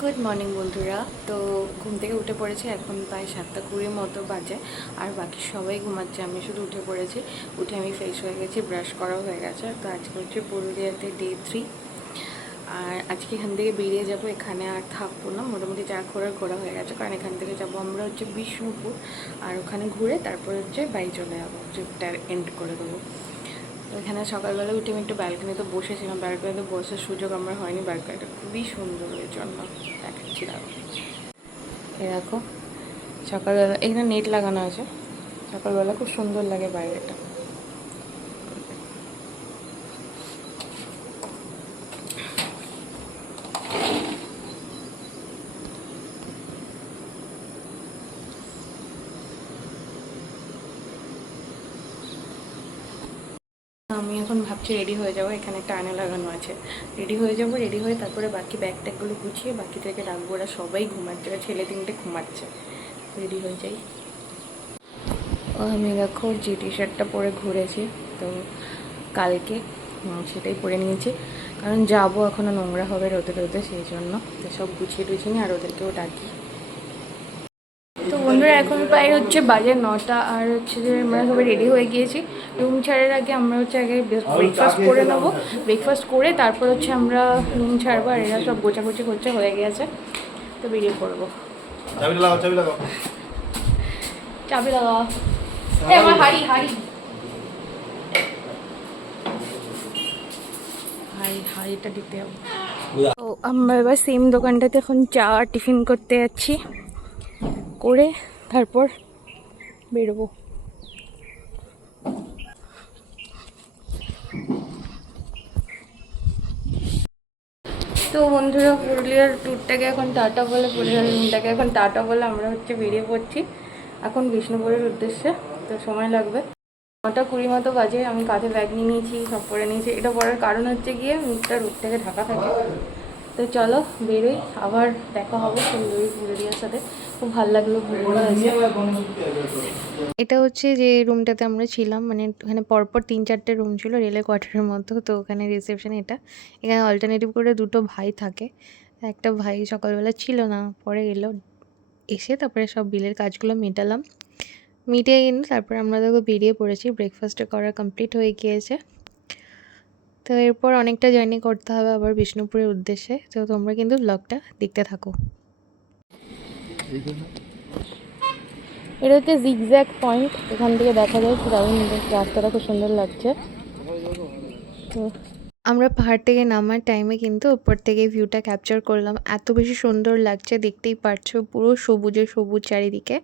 Good morning বন্ধুরা। তো ঘুম থেকে উঠে পড়েছে, এখন প্রায় সাতটা কুড়ির মতো বাজে। আর বাকি সবাই ঘুমাচ্ছে, আমি শুধু উঠে পড়েছি। উঠে আমি ফ্রেশ হয়ে গেছি ব্রাশ করাও হয়ে গেছে। তো আজকে হচ্ছে পুরুলিয়াতে ডে থ্রি আর আজকে এখান থেকে বেরিয়ে যাব, এখানে আর থাকব না। মোটামুটি যা ঘোরার ঘোরা হয়ে গেছে, কারণ এখান থেকে যাব আমরা হচ্ছে বিষ্ণুপুর। আর ওখানে ঘুরে তারপর হচ্ছে বাড়ি চলে যাব ট্রিপটার এন্ড করে দেবো। এখানে সকালবেলা উঠে আমি একটু ব্যালকনিতে বসেছিলাম। ব্যালকনিতে বসার সুযোগ আমার হয়নি। ব্যালকনিটা খুবই সুন্দর ওই জন্য দেখাচ্ছি এরকম সকালবেলা এখানে নেট লাগানো আছে। সকালবেলা খুব সুন্দর লাগে বাইরেটা। আমি এখন ভাবছি রেডি হয়ে যাব, এখানে একটা আয়না লাগানো আছে। রেডি হয়ে যাব রেডি হয়ে তারপরে বাকি ব্যাগ ট্যাগগুলো গুছিয়ে বাকি থেকে রাখব। ওরা সবাই ঘুমাচ্ছে ছেলে তিনটে ঘুমাচ্ছে। রেডি হয়ে যাই। ও, আমি দেখো যে টি শার্টটা পরে ঘুরেছি, তো কালকে সেটাই পরে নিয়েছি। কারণ যাব এখনও নোংরা হবে রোদে রোদে সেই জন্য। তো সব গুছিয়ে টুছিয়ে আর ওদেরকেও ডাকি। বন্ধুরা এখন প্রায় হচ্ছে বাজে নটা আর হচ্ছে যে আমরা সবাই রেডি হয়ে গিয়েছি। রুম ছাড়ার আগে আমরা হচ্ছে আগে ব্রেকফাস্ট করে নেব। ব্রেকফাস্ট করে তারপর হচ্ছে আমরা রুম ছাড়বো আর এরা সব গোছাগুছি করছে হয়ে গেছে তো বেরিয়ে পড়ব। চাবি লাগাও চাবি লাগাও। চাবি লাগাও। আমার হাড়ি হাড়ি। হাড়ি হাড়িটা দিতে হবে। আমরা এবার সেম দোকানটাতে এখন চা টিফিন করতে যাচ্ছি। করে তারপর বেরোবো। তো বন্ধুরা, পুরুলিয়ার ট্যুরটাকে এখন টাটা বলে, পুরুলিয়ার রুমটাকে এখন টাটা বলে আমরা হচ্ছে বেরিয়ে পড়ছি। এখন বিষ্ণুপুরের উদ্দেশ্যে, তো সময় লাগবে। নটা কুড়ি মতো বাজে, আমি কাঁধে ব্যাগ নিয়ে নিয়েছি, সব পরে নিয়েছি। এটা পড়ার কারণ হচ্ছে গিয়ে মুখটা রোদ থেকে ঢাকা থাকে। তো চলো বেরোই, আবার দেখা হবে সুন্দরী পুরুলিয়ার সাথে। খুব ভালো লাগল এটা হচ্ছে যে রুমটাতে আমরা ছিলাম মানে ওখানে পরপর তিন চারটে রুম ছিল, রেলের কোয়ার্টারের মতো তো ওখানে রিসেপশন এটা। এখানে অল্টারনেটিভ করে দুটো ভাই থাকে। একটা ভাই সকালবেলা ছিল না, পরে এলো, এসে তারপরে সব বিলের কাজগুলো মেটালাম। মিটিয়ে কিন্তু তারপর আমরা দেখো বেরিয়ে পড়েছি ব্রেকফাস্টটা করা কমপ্লিট হয়ে গিয়েছে। তো এরপর অনেকটা জার্নি করতে হবে আবার বিষ্ণুপুরের উদ্দেশ্যে। তো তোমরা কিন্তু ব্লগটা দেখতে থাকো। এটা হচ্ছে জিগজ্যাক পয়েন্ট এখান থেকে দেখা যায় দারুণ রাস্তাটা খুব সুন্দর লাগছে। আমরা পাহাড় থেকে নামার টাইমে কিন্তু উপর থেকে ভিউটা ক্যাপচার করলাম। এত বেশি সুন্দর লাগছে, দেখতেই পারছ পুরো সবুজে সবুজ চারিদিকে।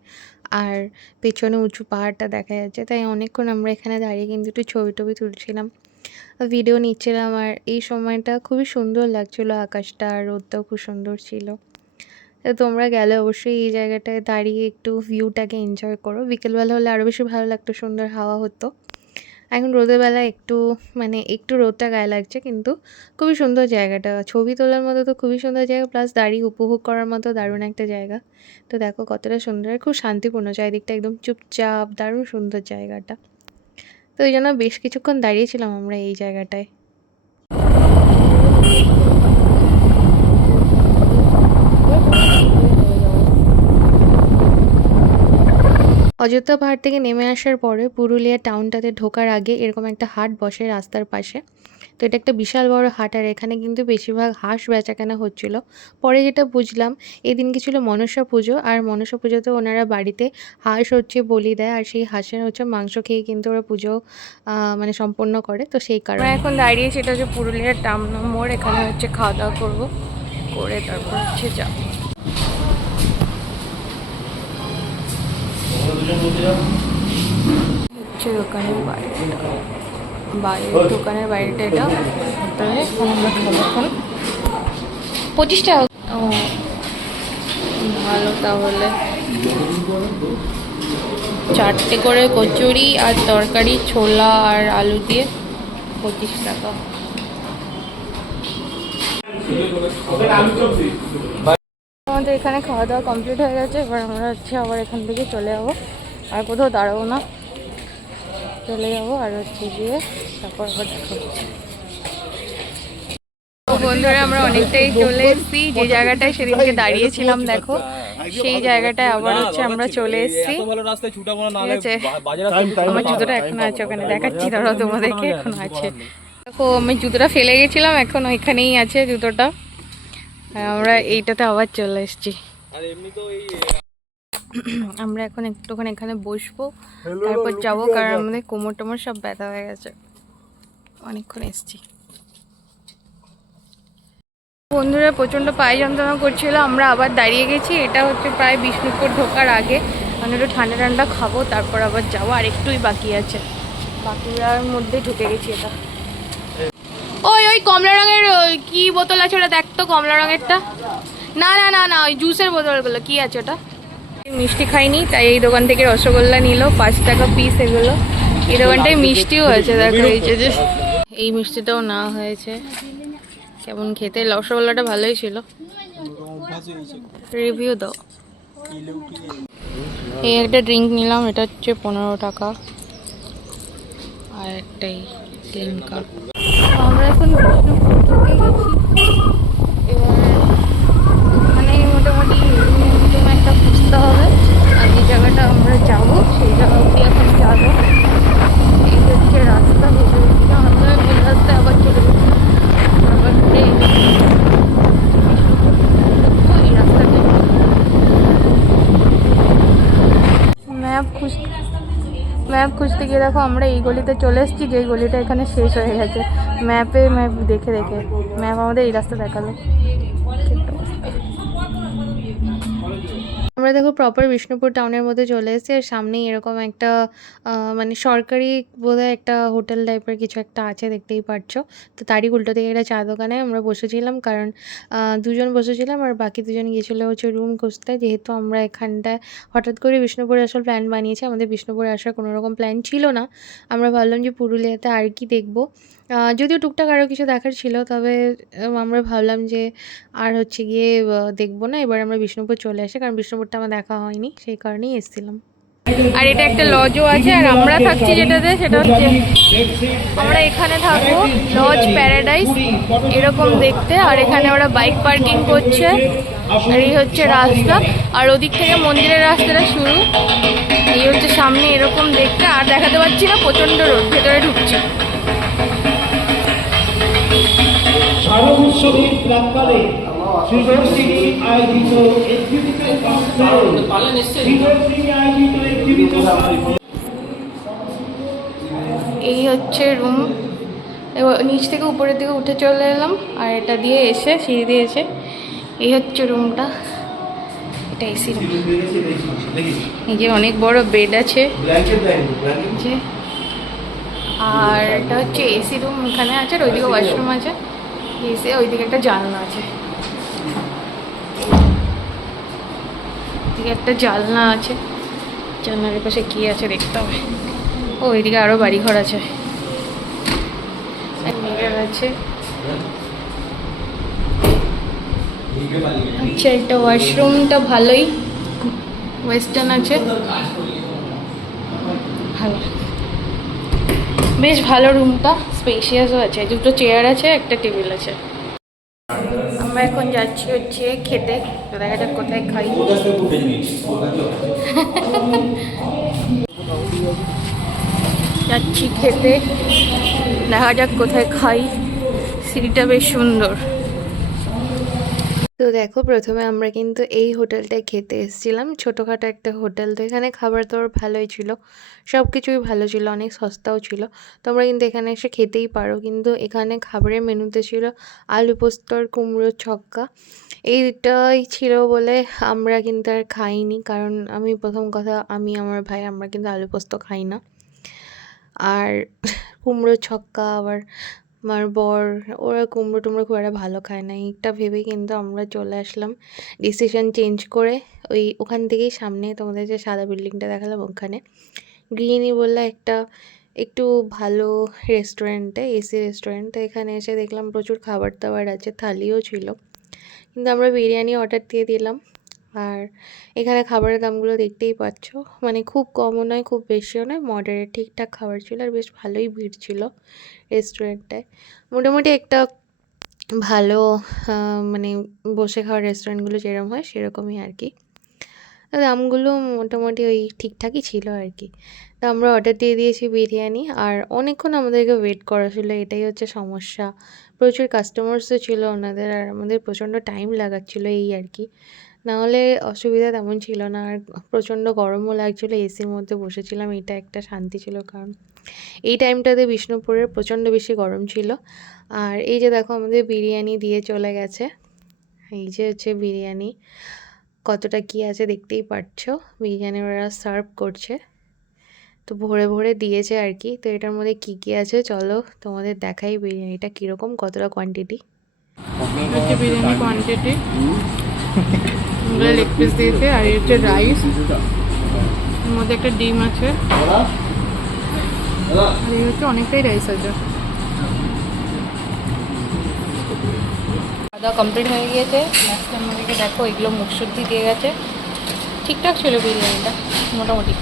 আর পেছনে উঁচু পাহাড়টা দেখা যাচ্ছে, তাই অনেকক্ষণ আমরা এখানে দাঁড়িয়ে কিন্তু একটু ছবি টবি তুলছিলাম। ভিডিও নিচ্ছিলাম আর এই সময়টা খুবই সুন্দর লাগছিল, আকাশটা আর রোদটাও খুব সুন্দর ছিল। তোমরা গেলে অবশ্যই এই জায়গাটায় দাঁড়িয়ে একটু ভিউটাকে এনজয় করো। বিকেলবেলা হলে আরও বেশি ভালো লাগতো, সুন্দর হাওয়া হতো। এখন রোদের বেলা একটু মানে একটু রোদটা গায়ে লাগছে, কিন্তু খুবই সুন্দর জায়গাটা। ছবি তোলার মতো তো খুবই সুন্দর জায়গা প্লাস দাঁড়িয়ে উপভোগ করার মতো দারুণ একটা জায়গা। তো দেখো কতটা সুন্দর খুব শান্তিপূর্ণ, চারিদিকটা একদম চুপচাপ, দারুণ সুন্দর জায়গাটা। তো ওই জন্য বেশ কিছুক্ষণ দাঁড়িয়েছিলাম আমরা এই জায়গাটায়। অযোধ্যা পাহাড় থেকে নেমে আসার পরে পুরুলিয়া টাউনটাতে ঢোকার আগে এরকম একটা হাট বসে রাস্তার পাশে। তো এটা একটা বিশাল বড় হাট আর এখানে কিন্তু বেশিরভাগ হাঁস বেচাকেনা হচ্ছিল। পরে যেটা বুঝলাম, এদিনকে ছিল মনসা পুজো আর মনসা পুজোতে ওনারা বাড়িতে হাঁস হচ্ছে বলি দেয় আর সেই হাঁসের হচ্ছে মাংস খেয়ে কিন্তু ওরা পুজো মানে সম্পন্ন করে। তো সেই কারণে। এখন দাঁড়িয়ে, সেটা হচ্ছে পুরুলিয়ার টাউন মোড় এখানে হচ্ছে খাওয়া দাওয়া করব। করে তারপর হচ্ছে যাব। হচ্ছে দোকানের বাইরেটা বাইরের দোকানের বাইরেটা এটা। তাহলে এখানে আমরা খাব এখন পঁচিশ টাকা। ও ভালো তাহলে। চারটে করে কচুরি আর তরকারি ছোলা আর আলু দিয়ে পঁচিশ টাকা। আমাদের এখানে খাওয়া দাওয়া কমপ্লিট হয়ে গেছে এবার আমরা হচ্ছে আবার এখান থেকে চলে যাব। আর কোথাও দাঁড়াবো না। চলে যাব আর হচ্ছে গিয়ে তারপর আবার দেখা বন্ধুরা আমরা অনেকটাই চলে এসেছি। যে জায়গাটায় সেদিনকে দাঁড়িয়েছিলাম দেখো সেই জায়গাটায় আবার হচ্ছে আমরা চলে এসেছি। ঠিক আছে। আমার জুতোটা এখনও আছে ওখানে দেখাচ্ছি দাঁড়াও তোমাদেরকে এখনও আছে। দেখো আমি জুতোটা ফেলে গেছিলাম এখন ওইখানেই আছে জুতোটা। আমরা এইটাতে আবার চলে এসেছি। আর এমনি তো এই আমরা এখন একটুখানি এখানে বসবো। তারপর যাব কারণ আমাদের কোমর টোমর সব ব্যথা হয়ে গেছে। অনেকক্ষণ এসছি। বন্ধুরা প্রচণ্ড পায়ে যন্ত্রণা করছিল। আমরা আবার দাঁড়িয়ে গেছি। এটা হচ্ছে প্রায় বিষ্ণুপুর ঢোকার আগে। আমি একটু ঠান্ডা ঠান্ডা খাব তারপর আবার যাব। আর একটুই বাকি আছে। বাকিরার মধ্যে ঢুকে গেছি এটা। ওই কমলা রঙের কি বোতল আছে ওটা দেখ তো কমলা রঙেরটা। না না না না, ওই জুসের বোতলগুলো, কি আছে ওটা? মিষ্টি খাইনি, তাই এই দোকান থেকে রসগোল্লা নিল, পাঁচ টাকা পিস এগুলো। এই দোকানটায় মিষ্টিও আছে, দেখো, এই যে এই মিষ্টিটাও না হয়েছে। কেমন খেতে, রসগোল্লাটা ভালোই ছিল। রিভিউ দাও। এই একটা ড্রিঙ্ক নিলাম, এটা হচ্ছে পনেরো টাকা। আর একটাই লিমকা আমরা এখন বিষ্ণুপুর ঢুকে গেছি এবার ওখানে মোটামুটি room একটা খুঁজতে হবে। আর যে জায়গাটা আমরা যাব, সেই জায়গা অব্দি এখন যাব। এই হচ্ছে রাস্তা ভেতর দিকে আমরা এই রাস্তায় আবার চলে গেছি আবার এই রাস্তাতে ম্যাপ খুঁজ ম্যাপ খুঁজতে গিয়ে দেখো আমরা এই গলিতে চলে এসেছি যে গলিটা এখানে শেষ হয়ে গেছে। ম্যাপে ম্যাপ দেখে দেখে। ম্যাপ আমাদের এই রাস্তা দেখাল। আমরা দেখো প্রপার বিষ্ণুপুর টাউনের মধ্যে চলে এসেছি আর সামনেই এরকম একটা মানে সরকারি বোধহয় একটা হোটেল টাইপের কিছু একটা আছে দেখতেই পারছ। তো তারই উল্টো দিকে একটা চা দোকানে আমরা বসেছিলাম কারণ দুজন বসেছিলাম আর বাকি দুজন গিয়েছিল হচ্ছে রুম খুঁজতে। যেহেতু আমরা এখানটায় হঠাৎ করে বিষ্ণুপুরে আসার প্ল্যান বানিয়েছি, আমাদের বিষ্ণুপুরে আসার কোনো রকম প্ল্যান ছিল না। আমরা ভাবলাম যে পুরুলিয়াতে আর কি দেখব। যদিও টুকটাক আরও কিছু দেখার ছিল, তবে আমরা ভাবলাম যে আর হচ্ছে গিয়ে দেখব না। এবার আমরা বিষ্ণুপুর চলে আসি, কারণ বিষ্ণুপুরটা আমার দেখা হয়নি সেই কারণেই এসেছিলাম। আর এটা একটা লজও আছে আর আমরা থাকছি যেটাতে সেটা হচ্ছে আমরা এখানে থাকব লজ প্যারাডাইস এরকম দেখতে। আর এখানে ওরা বাইক পার্কিং করছে আর এই হচ্ছে রাস্তা। আর ওদিক থেকে মন্দিরের রাস্তাটা শুরু। এই হচ্ছে সামনে এরকম দেখতে আর দেখাতে পাচ্ছি না প্রচণ্ড রোদ ভেতরে ঢুকছে। শারদ উৎসবের প্রাককালে এই হচ্ছে রুম নিচ থেকে উপরের দিকে উঠে চলে এলাম, আর এটা দিয়ে এসে সিঁড়ি দিয়ে এসে এই হচ্ছে রুমটা এটা এসি রুম এই যে অনেক বড় বেড আছে। আর এটা হচ্ছে এসি রুম এখানে আছে আর ওইদিকে ওয়াশরুম আছে। এসে ওইদিকে একটা জানলা আছে। এদিকে একটা জানলা আছে। জানলার পাশে কি আছে দেখতে হবে। ও, এদিকে আরও বাড়ি ঘর আছে। আচ্ছা এটা ওয়াশরুমটা ভালোই ওয়েস্টার্ন আছে। ভালো। বেশ ভালো রুমটা স্পেশিয়াসও আছে। দুটো চেয়ার আছে, একটা টেবিল আছে। আমরা এখন যাচ্ছি হচ্ছে খেতে। তো দেখা যাক কোথায় খাই। যাচ্ছি খেতে। দেখা যাক কোথায় খাই। সিটিটা বেশ সুন্দর। তো দেখো প্রথমে আমরা কিন্তু এই হোটেলটায় খেতে এসেছিলাম। ছোটোখাটো একটা হোটেল তো এখানে খাবার দাবার ভালোই ছিল সব কিছুই ভালো ছিল, অনেক সস্তাও ছিল। তোমরা কিন্তু এখানে এসে খেতেই পারো। কিন্তু এখানে খাবারের মেনুতে ছিল আলু পোস্ত আর কুমড়োর ছক্কা। এইটাই ছিল বলে আমরা কিন্তু আর খাইনি। কারণ আমি প্রথম কথা, আমি, আমার ভাই, আমরা কিন্তু আলু পোস্ত খাই না। আর কুমড়ো ছক্কা, আবার আমার বর, ওরা কুমড়ো টুমড়ো খুব একটা ভালো খায় না। এইটা ভেবেই কিন্তু আমরা চলে আসলাম ডিসিশন চেঞ্জ করে ওই ওখান থেকেই সামনে তোমাদের যে সাদা বিল্ডিংটা দেখালাম ওখানে। গ্রিনই বললে একটা একটু ভালো রেস্টুরেন্টে এসি রেস্টুরেন্ট তো এখানে এসে দেখলাম প্রচুর খাবার দাবার আছে, থালিও ছিল। কিন্তু আমরা বিরিয়ানি অর্ডার দিয়ে দিলাম। আর এখানে খাবারের দামগুলো দেখতেই পাচ্ছ। মানে খুব কমও নয়, খুব বেশিও নয় মডারেট ঠিকঠাক খাবার ছিল আর বেশ ভালোই ভিড় ছিল রেস্টুরেন্টটায় মোটামুটি একটা ভালো মানে বসে খাওয়ার রেস্টুরেন্টগুলো যেরকম হয় সেরকমই আর কি। দামগুলো মোটামুটি ওই ঠিকঠাকই ছিল আর কি। তো আমরা অর্ডার দিয়ে দিয়েছি বিরিয়ানি আর অনেকক্ষণ আমাদেরকে ওয়েট করা ছিল, এটাই হচ্ছে সমস্যা। প্রচুর কাস্টমার্সও ছিল ওনাদের আর আমাদের প্রচণ্ড টাইম লাগাচ্ছিলো এই আর কি। নাহলে অসুবিধা তেমন ছিল না। আর প্রচণ্ড গরমও লাগছিল এসির মধ্যে বসেছিলাম। এটা একটা শান্তি ছিল। কারণ এই টাইমটাতে বিষ্ণুপুরের প্রচণ্ড বেশি গরম ছিল। আর এই যে দেখো আমাদের বিরিয়ানি দিয়ে চলে গেছে। এই যে হচ্ছে বিরিয়ানি। কতটা কী আছে দেখতেই পারছ? বিরিয়ানি ওরা সার্ভ করছে। তো ভরে ভরে দিয়েছে আর কি। তো এটার মধ্যে কী কী আছে চলো তোমাদের দেখাই বিরিয়ানিটা কীরকম কতটা কোয়ান্টিটি হচ্ছে বিরিয়ানি কোয়ান্টিটি লেগ পিস দিয়েছে আর এই হচ্ছে রাইস এর মধ্যে একটা ডিম আছে। আর এই হচ্ছে অনেকটাই রাইস আছে। খাওয়া দাওয়া কমপ্লিট হয়ে গিয়েছে। লাস্টে আমাদেরকে দেখো এগুলো মুখশুদ্ধি দিয়ে গেছে। ঠিকঠাক ছিল বিরিয়ানিটা মোটামুটি।